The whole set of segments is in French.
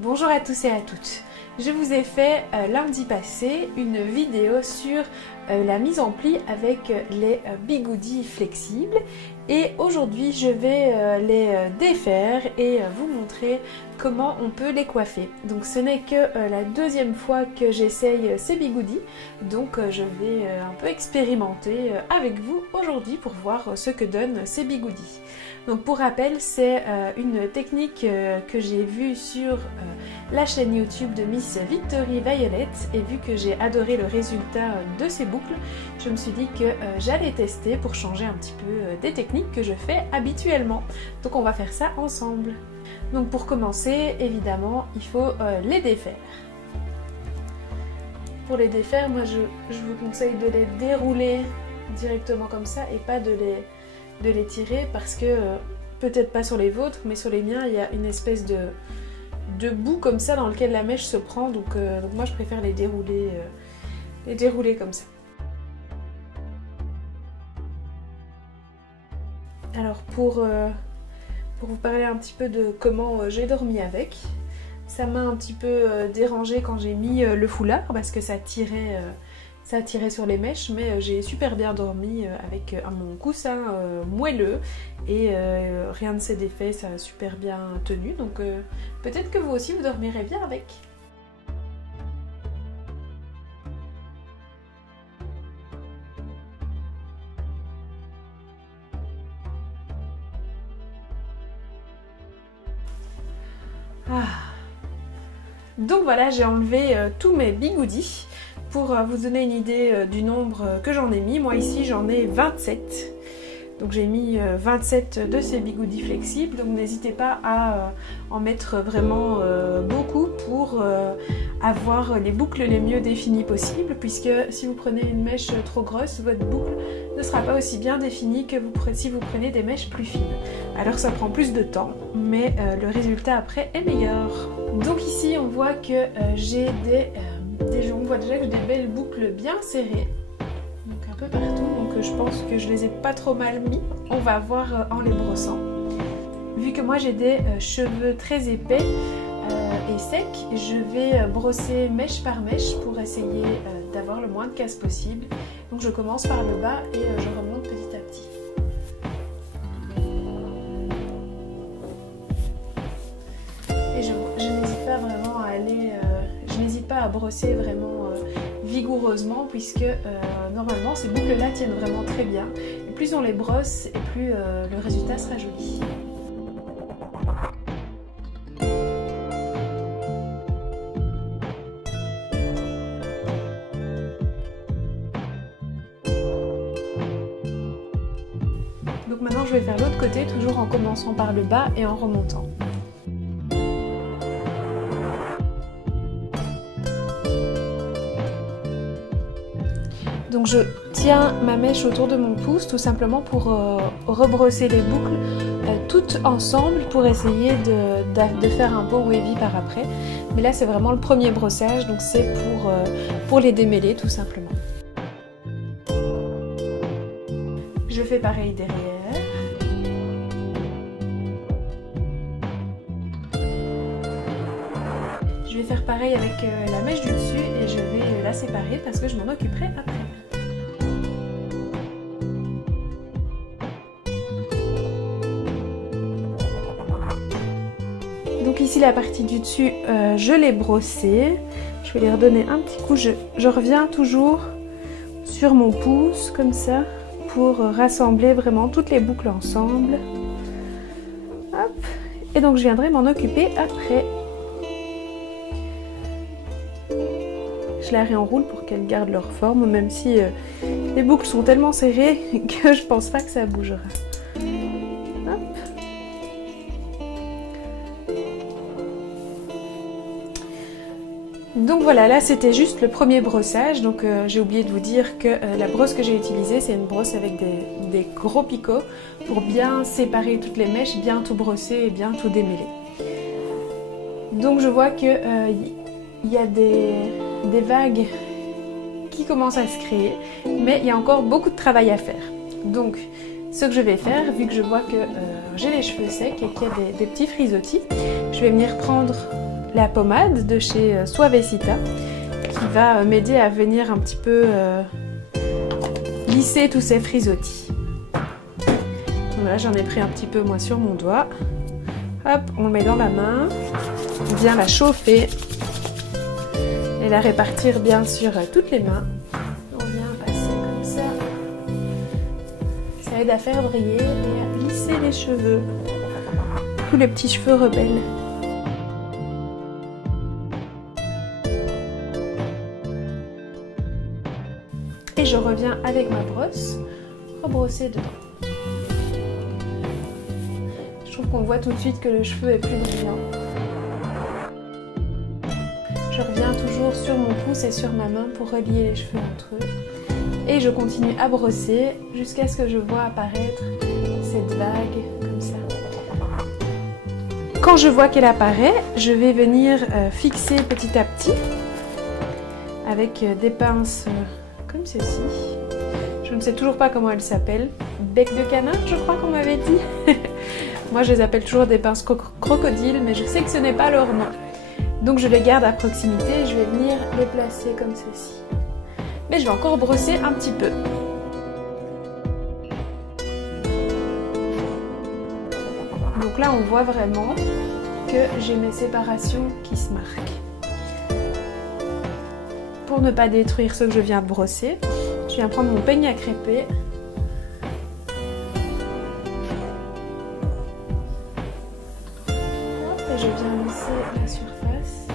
Bonjour à tous et à toutes. Je vous ai fait lundi passé une vidéo sur la mise en pli avec les bigoudis flexibles et aujourd'hui je vais les défaire et vous montrer comment on peut les coiffer. Donc ce n'est que la deuxième fois que j'essaye ces bigoudis, donc je vais un peu expérimenter avec vous aujourd'hui pour voir ce que donnent ces bigoudis. Donc pour rappel, c'est une technique que j'ai vue sur la chaîne YouTube de Miss Victory Violet et vu que j'ai adoré le résultat de ces boucles, je me suis dit que j'allais tester pour changer un petit peu des techniques que je fais habituellement. Donc on va faire ça ensemble. Donc pour commencer, évidemment, il faut les défaire. Pour les défaire, moi je vous conseille de les dérouler directement comme ça et pas de les tirer parce que, peut-être pas sur les vôtres, mais sur les miens, il y a une espèce de bout comme ça dans lequel la mèche se prend, donc moi je préfère les dérouler comme ça. Alors pour vous parler un petit peu de comment j'ai dormi avec, ça m'a un petit peu dérangé quand j'ai mis le foulard parce que ça tirait sur les mèches, mais j'ai super bien dormi avec mon coussin moelleux et rien ne s'est défait, ça a super bien tenu, donc peut-être que vous aussi vous dormirez bien avec. Donc voilà, j'ai enlevé tous mes bigoudis. Pour vous donner une idée du nombre que j'en ai mis, moi ici j'en ai 27. Donc j'ai mis 27 de ces bigoudis flexibles, donc n'hésitez pas à en mettre vraiment beaucoup pour avoir les boucles les mieux définies possibles, puisque si vous prenez une mèche trop grosse, votre boucle ne sera pas aussi bien définie que si vous prenez des mèches plus fines. Alors ça prend plus de temps, mais le résultat après est meilleur. Donc ici on voit que j'ai on voit déjà que j'ai des belles boucles bien serrées, donc un peu partout, donc je pense que je les ai pas trop mal mis. On va voir en les brossant. Vu que moi j'ai des cheveux très épais et secs, je vais brosser mèche par mèche pour essayer d'avoir le moins de casse possible. Donc je commence par le bas et je remonte petit à petit. Et je n'hésite pas vraiment à aller... je n'hésite pas à brosser vraiment vigoureusement puisque normalement ces boucles-là tiennent vraiment très bien. Et plus on les brosse et plus le résultat sera joli. Donc maintenant je vais faire l'autre côté, toujours en commençant par le bas et en remontant. Donc je tiens ma mèche autour de mon pouce tout simplement pour rebrosser les boucles toutes ensemble pour essayer de faire un beau wavy par après. Mais là c'est vraiment le premier brossage, donc c'est pour les démêler tout simplement. Je fais pareil derrière. Je vais faire pareil avec la mèche du dessus et je vais la séparer parce que je m'en occuperai après. Donc ici la partie du dessus, je l'ai brossée. Je vais lui redonner un petit coup. Je reviens toujours sur mon pouce comme ça pour rassembler vraiment toutes les boucles ensemble. Hop. Et donc je viendrai m'en occuper après. Je la réenroule pour qu'elles gardent leur forme, même si les boucles sont tellement serrées que je pense pas que ça bougera. Hop. Donc voilà, là c'était juste le premier brossage, donc j'ai oublié de vous dire que la brosse que j'ai utilisée, c'est une brosse avec des gros picots pour bien séparer toutes les mèches, bien tout brosser et bien tout démêler. Donc je vois que il y a des vagues qui commencent à se créer, mais il y a encore beaucoup de travail à faire. Donc ce que je vais faire, vu que je vois que j'ai les cheveux secs et qu'il y a des petits frisottis, je vais venir prendre la pommade de chez Suavecita qui va m'aider à venir un petit peu lisser tous ces frisottis. Donc là j'en ai pris un petit peu moi sur mon doigt. Hop, on le met dans la main, on vient la chauffer et la répartir bien sur toutes les mains. On vient passer comme ça. Ça aide à faire briller et à lisser les cheveux. Tous les petits cheveux rebelles. Et je reviens avec ma brosse, rebrosser dedans. Je trouve qu'on voit tout de suite que le cheveu est plus brillant. Je reviens toujours sur mon pouce et sur ma main pour relier les cheveux entre eux. Et je continue à brosser jusqu'à ce que je vois apparaître cette vague comme ça. Quand je vois qu'elle apparaît, je vais venir fixer petit à petit avec des pinces comme ceci. Je ne sais toujours pas comment elles s'appellent. Bec de canard, je crois qu'on m'avait dit. Moi, je les appelle toujours des pinces crocodile, mais je sais que ce n'est pas leur nom. Donc, je les garde à proximité et je vais venir les placer comme ceci. Mais je vais encore brosser un petit peu. Donc là, on voit vraiment que j'ai mes séparations qui se marquent. Pour ne pas détruire ce que je viens de brosser, je viens prendre mon peigne à crêper. Et je viens lisser la surface.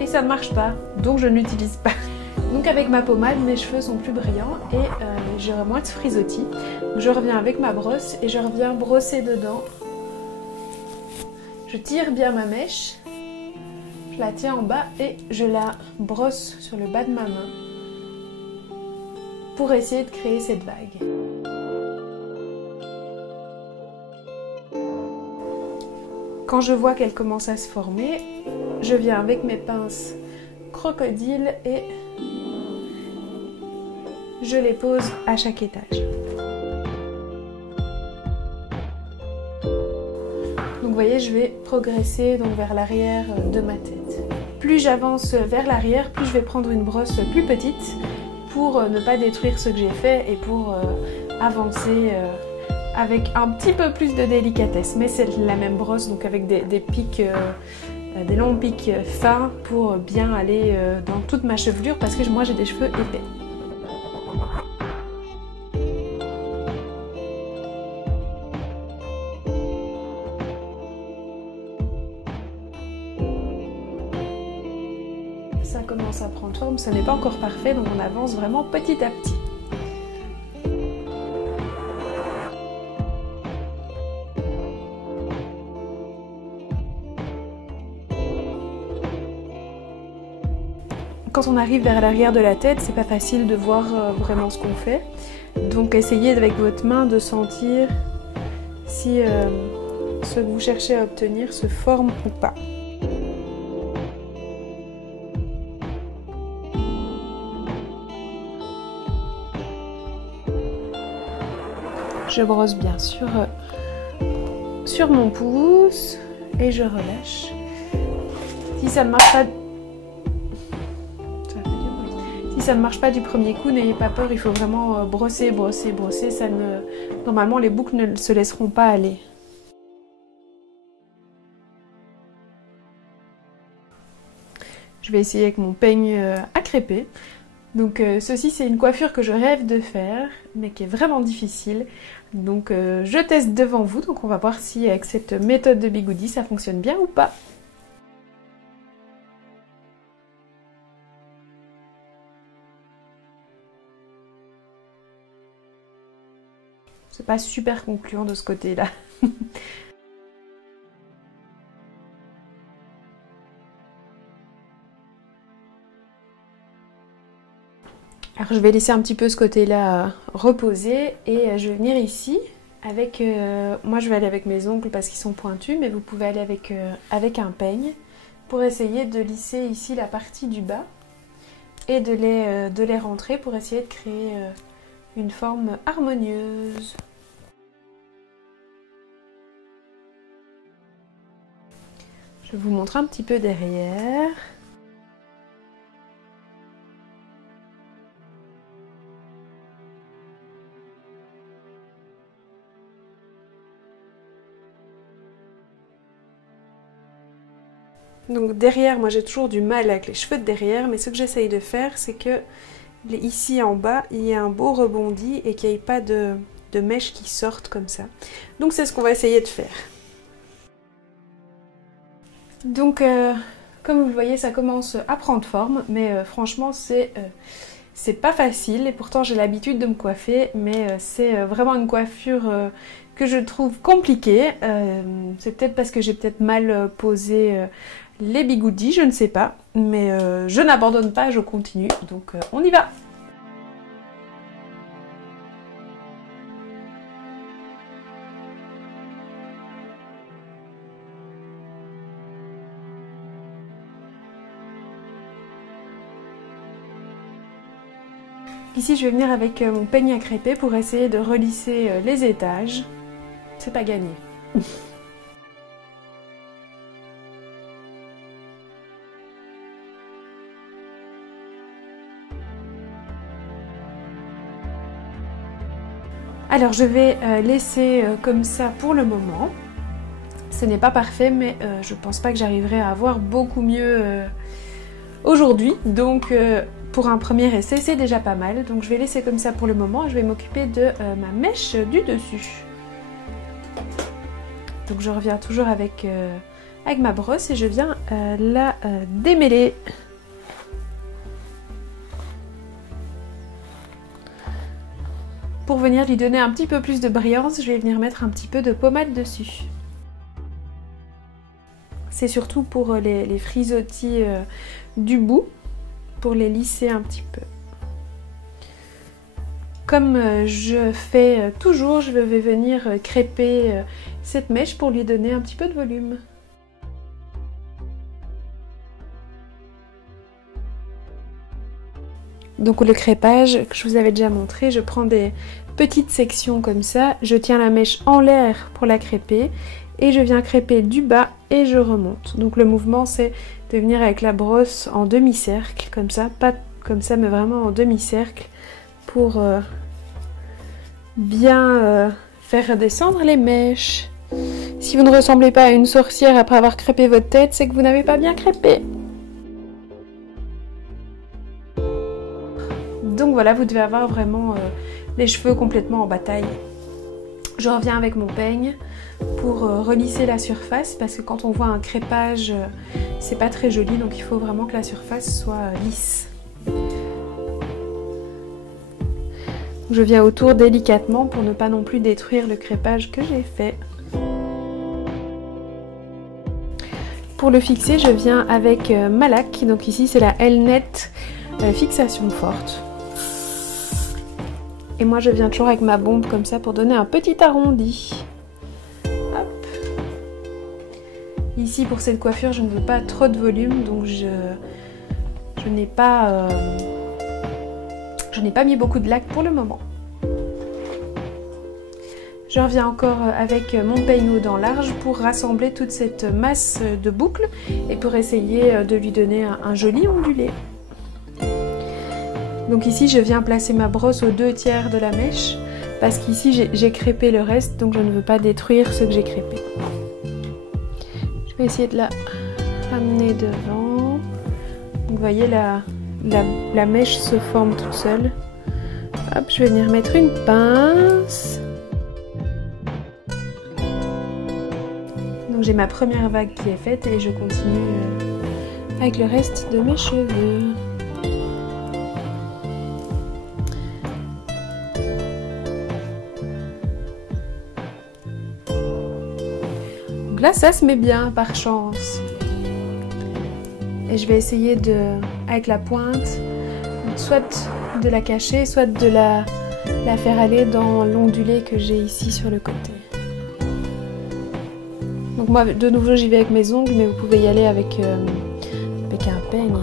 Et ça ne marche pas, donc je n'utilise pas. Donc avec ma pommade, mes cheveux sont plus brillants et j'aurai moins de frisottis. Je reviens avec ma brosse et je reviens brosser dedans. Je tire bien ma mèche, je la tiens en bas et je la brosse sur le bas de ma main pour essayer de créer cette vague. Quand je vois qu'elle commence à se former, je viens avec mes pinces crocodile et je les pose à chaque étage. Donc vous voyez, je vais progresser donc vers l'arrière de ma tête. Plus j'avance vers l'arrière, plus je vais prendre une brosse plus petite pour ne pas détruire ce que j'ai fait et pour avancer avec un petit peu plus de délicatesse. Mais c'est la même brosse, donc avec des pics, des longs pics fins pour bien aller dans toute ma chevelure parce que moi j'ai des cheveux épais. Ça commence à prendre forme, ça n'est pas encore parfait, donc on avance vraiment petit à petit. Quand on arrive vers l'arrière de la tête, c'est pas facile de voir vraiment ce qu'on fait. Donc essayez avec votre main de sentir si ce que vous cherchez à obtenir se forme ou pas. Je brosse bien sûr sur mon pouce et je relâche. Si ça ne marche pas, du premier coup, n'ayez pas peur, il faut vraiment brosser, brosser, brosser. Normalement, les boucles ne se laisseront pas aller. Je vais essayer avec mon peigne à crêper. Donc ceci, c'est une coiffure que je rêve de faire, mais qui est vraiment difficile. Donc je teste devant vous, donc on va voir si avec cette méthode de bigoudi, ça fonctionne bien ou pas. C'est pas super concluant de ce côté-là. Alors je vais laisser un petit peu ce côté-là reposer et je vais venir ici avec... moi je vais aller avec mes ongles parce qu'ils sont pointus, mais vous pouvez aller avec un peigne pour essayer de lisser ici la partie du bas et de les rentrer pour essayer de créer une forme harmonieuse. Je vous montre un petit peu derrière. Donc derrière, moi j'ai toujours du mal avec les cheveux de derrière, mais ce que j'essaye de faire, c'est que ici en bas, il y a un beau rebondi et qu'il n'y ait pas de mèches qui sortent comme ça. Donc c'est ce qu'on va essayer de faire. Donc comme vous le voyez, ça commence à prendre forme, mais franchement c'est pas facile et pourtant j'ai l'habitude de me coiffer, mais c'est vraiment une coiffure que je trouve compliquée. C'est peut-être parce que j'ai peut-être mal posé les bigoudis, je ne sais pas, mais je n'abandonne pas, je continue, donc on y va. Ici je vais venir avec mon peigne à crêper pour essayer de relisser les étages. C'est pas gagné. Alors je vais laisser comme ça pour le moment. Ce n'est pas parfait, mais je pense pas que j'arriverai à avoir beaucoup mieux aujourd'hui. Donc pour un premier essai, c'est déjà pas mal. Donc je vais laisser comme ça pour le moment et je vais m'occuper de ma mèche du dessus. Donc je reviens toujours avec ma brosse et je viens la démêler. Pour venir lui donner un petit peu plus de brillance, je vais venir mettre un petit peu de pommade dessus. C'est surtout pour les frisottis du bout, pour les lisser un petit peu. Comme je fais toujours, je vais venir crêper cette mèche pour lui donner un petit peu de volume. Donc le crêpage que je vous avais déjà montré, je prends des petites sections comme ça, je tiens la mèche en l'air pour la crêper et je viens crêper du bas et je remonte. Donc le mouvement c'est de venir avec la brosse en demi-cercle comme ça, pas comme ça mais vraiment en demi-cercle pour bien faire redescendre les mèches. Si vous ne ressemblez pas à une sorcière après avoir crêpé votre tête, c'est que vous n'avez pas bien crêpé. Donc voilà, vous devez avoir vraiment les cheveux complètement en bataille. Je reviens avec mon peigne pour relisser la surface parce que quand on voit un crêpage, c'est pas très joli, donc il faut vraiment que la surface soit lisse. Je viens autour délicatement pour ne pas non plus détruire le crêpage que j'ai fait. Pour le fixer, je viens avec ma laque, donc ici c'est la Elnet fixation forte. Et moi je viens toujours avec ma bombe comme ça pour donner un petit arrondi. Hop. Ici pour cette coiffure je ne veux pas trop de volume, donc je n'ai pas mis beaucoup de laque pour le moment. Je reviens encore avec mon peigne aux dents larges pour rassembler toute cette masse de boucles et pour essayer de lui donner un joli ondulé. Donc ici je viens placer ma brosse aux 2/3 de la mèche parce qu'ici j'ai crêpé le reste, donc je ne veux pas détruire ce que j'ai crêpé. Je vais essayer de la ramener devant. Donc vous voyez la mèche se forme toute seule. Hop, je vais venir mettre une pince. Donc j'ai ma première vague qui est faite et je continue avec le reste de mes cheveux. Donc là ça se met bien par chance. Et je vais essayer avec la pointe, soit de la cacher, soit de la faire aller dans l'ondulé que j'ai ici sur le côté. Donc moi de nouveau j'y vais avec mes ongles, mais vous pouvez y aller avec un peigne.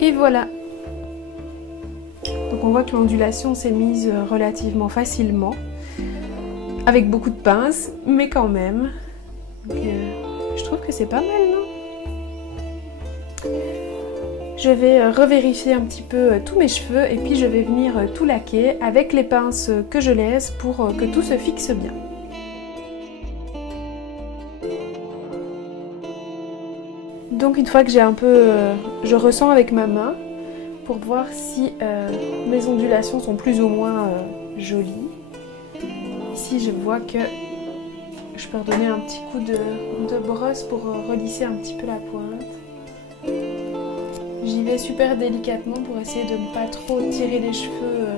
Et voilà. Donc on voit que l'ondulation s'est mise relativement facilement. avec beaucoup de pinces, mais quand même. Donc, je trouve que c'est pas mal, non? Je vais revérifier un petit peu tous mes cheveux et puis je vais venir tout laquer avec les pinces que je laisse pour que tout se fixe bien. Donc une fois que j'ai un peu... je ressens avec ma main pour voir si mes ondulations sont plus ou moins jolies. Ici je vois que je peux redonner un petit coup de brosse pour relisser un petit peu la pointe. J'y vais super délicatement pour essayer de ne pas trop tirer les cheveux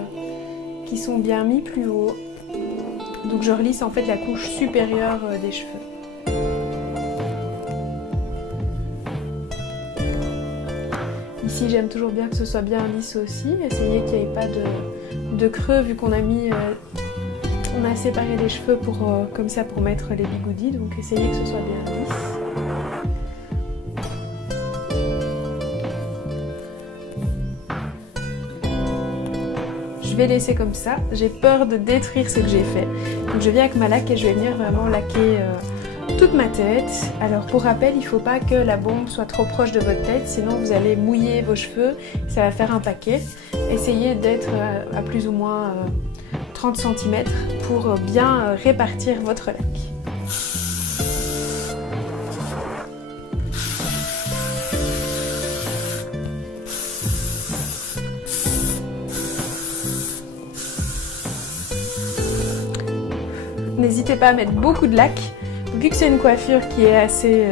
qui sont bien mis plus haut. Donc je relisse en fait la couche supérieure des cheveux. Ici j'aime toujours bien que ce soit bien lisse aussi. Essayez qu'il n'y ait pas de creux vu qu'on a mis... on a séparé les cheveux pour, comme ça pour mettre les bigoudis. Donc essayez que ce soit bien lisse. Je vais laisser comme ça, j'ai peur de détruire ce que j'ai fait. Donc je viens avec ma laque et je vais venir vraiment laquer toute ma tête. Alors pour rappel, il ne faut pas que la bombe soit trop proche de votre tête, sinon vous allez mouiller vos cheveux, ça va faire un paquet. Essayez d'être à plus ou moins 30 cm pour bien répartir votre laque. N'hésitez pas à mettre beaucoup de laque. Vu que c'est une coiffure qui est assez...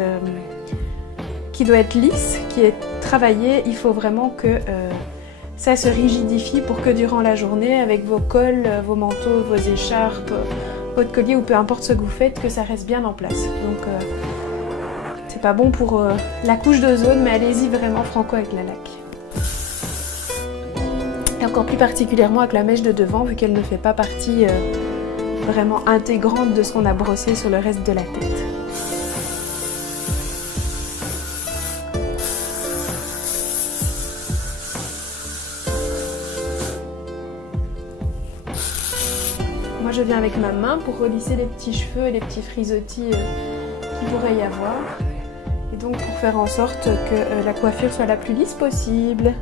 qui doit être lisse, qui est travaillée, il faut vraiment que ça se rigidifie pour que durant la journée, avec vos cols, vos manteaux, vos écharpes, votre collier ou peu importe ce que vous faites, que ça reste bien en place. Donc c'est pas bon pour la couche d'ozone, mais allez-y vraiment franco avec la laque. Et encore plus particulièrement avec la mèche de devant, vu qu'elle ne fait pas partie... vraiment intégrante de ce qu'on a brossé sur le reste de la tête. Moi je viens avec ma main pour relisser les petits cheveux et les petits frisottis qu'il pourrait y avoir. Et donc pour faire en sorte que la coiffure soit la plus lisse possible.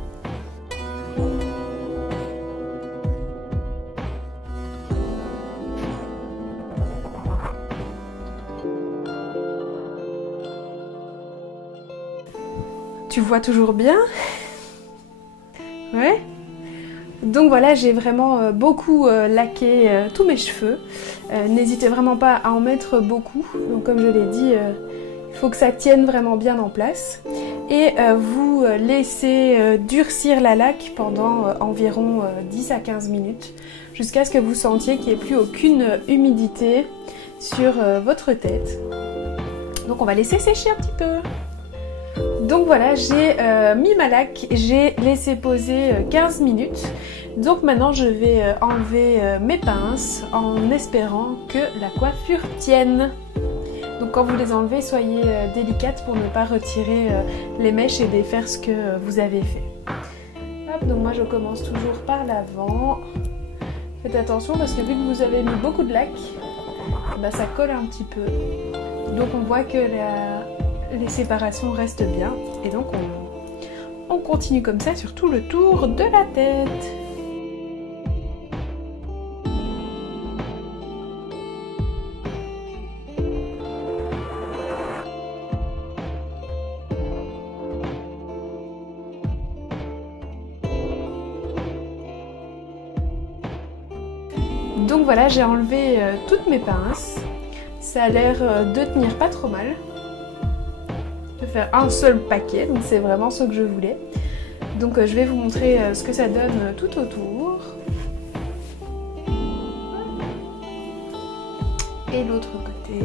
Tu vois toujours bien? Ouais. Donc voilà, j'ai vraiment beaucoup laqué tous mes cheveux. N'hésitez vraiment pas à en mettre beaucoup. Donc comme je l'ai dit, il faut que ça tienne vraiment bien en place. Et vous laissez durcir la laque pendant environ 10 à 15 minutes jusqu'à ce que vous sentiez qu'il n'y ait plus aucune humidité sur votre tête. Donc on va laisser sécher un petit peu. Donc voilà, j'ai mis ma laque, j'ai laissé poser 15 minutes. Donc maintenant je vais enlever mes pinces en espérant que la coiffure tienne. Donc quand vous les enlevez, soyez délicate pour ne pas retirer les mèches et défaire ce que vous avez fait. Hop, donc moi je commence toujours par l'avant. Faites attention parce que vu que vous avez mis beaucoup de laque, bah, ça colle un petit peu. Donc on voit que les séparations restent bien et donc on continue comme ça sur tout le tour de la tête. Donc voilà, j'ai enlevé toutes mes pinces. Ça a l'air de tenir pas trop mal. Je vais faire un seul paquet, donc c'est vraiment ce que je voulais. Donc je vais vous montrer ce que ça donne tout autour. Et l'autre côté.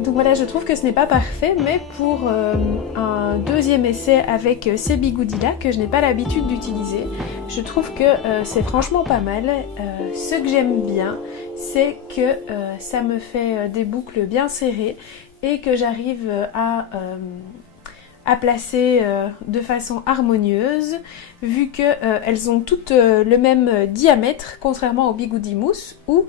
Donc voilà, je trouve que ce n'est pas parfait, mais pour un deuxième essai avec ces bigoudis-là, que je n'ai pas l'habitude d'utiliser, je trouve que c'est franchement pas mal. Ce que j'aime bien, c'est que ça me fait des boucles bien serrées et que j'arrive à à placer de façon harmonieuse, vu qu'elles ont toutes le même diamètre, contrairement au bigoudi mousse où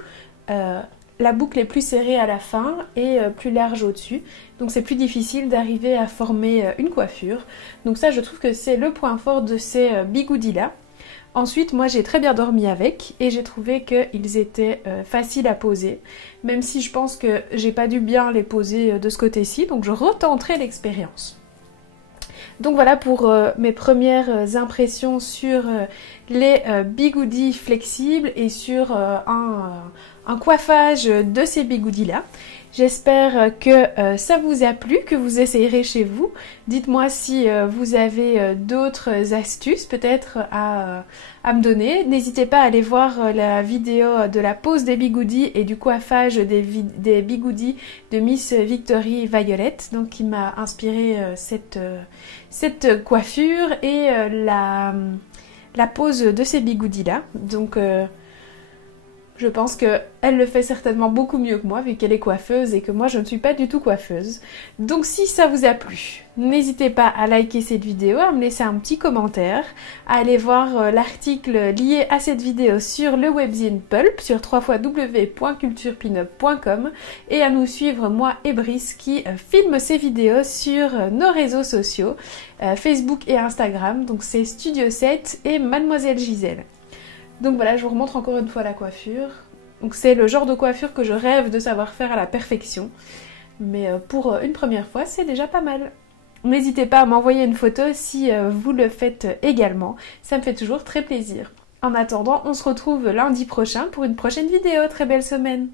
la boucle est plus serrée à la fin et plus large au-dessus. Donc c'est plus difficile d'arriver à former une coiffure. Donc ça, je trouve que c'est le point fort de ces bigoudis-là. Ensuite, moi j'ai très bien dormi avec et j'ai trouvé qu'ils étaient faciles à poser, même si je pense que j'ai pas dû bien les poser de ce côté-ci, donc je retenterai l'expérience. Donc voilà pour mes premières impressions sur les bigoudis flexibles et sur un coiffage de ces bigoudis-là. J'espère que ça vous a plu, que vous essayerez chez vous. Dites-moi si vous avez d'autres astuces peut-être à me donner. N'hésitez pas à aller voir la vidéo de la pose des bigoudis et du coiffage des bigoudis de Miss Victory Violette, donc qui m'a inspiré cette coiffure et la pose de ces bigoudis-là. Donc je pense qu'elle le fait certainement beaucoup mieux que moi vu qu'elle est coiffeuse et que moi je ne suis pas du tout coiffeuse. Donc si ça vous a plu, n'hésitez pas à liker cette vidéo, à me laisser un petit commentaire, à aller voir l'article lié à cette vidéo sur le webzine Pulp sur www.culturepinup.com et à nous suivre moi et Brice qui filme ces vidéos sur nos réseaux sociaux, Facebook et Instagram, donc c'est Studio 7 et Mademoiselle Gisèle. Donc voilà, je vous remontre encore une fois la coiffure. Donc c'est le genre de coiffure que je rêve de savoir faire à la perfection. Mais pour une première fois, c'est déjà pas mal. N'hésitez pas à m'envoyer une photo si vous le faites également. Ça me fait toujours très plaisir. En attendant, on se retrouve lundi prochain pour une prochaine vidéo. Très belle semaine!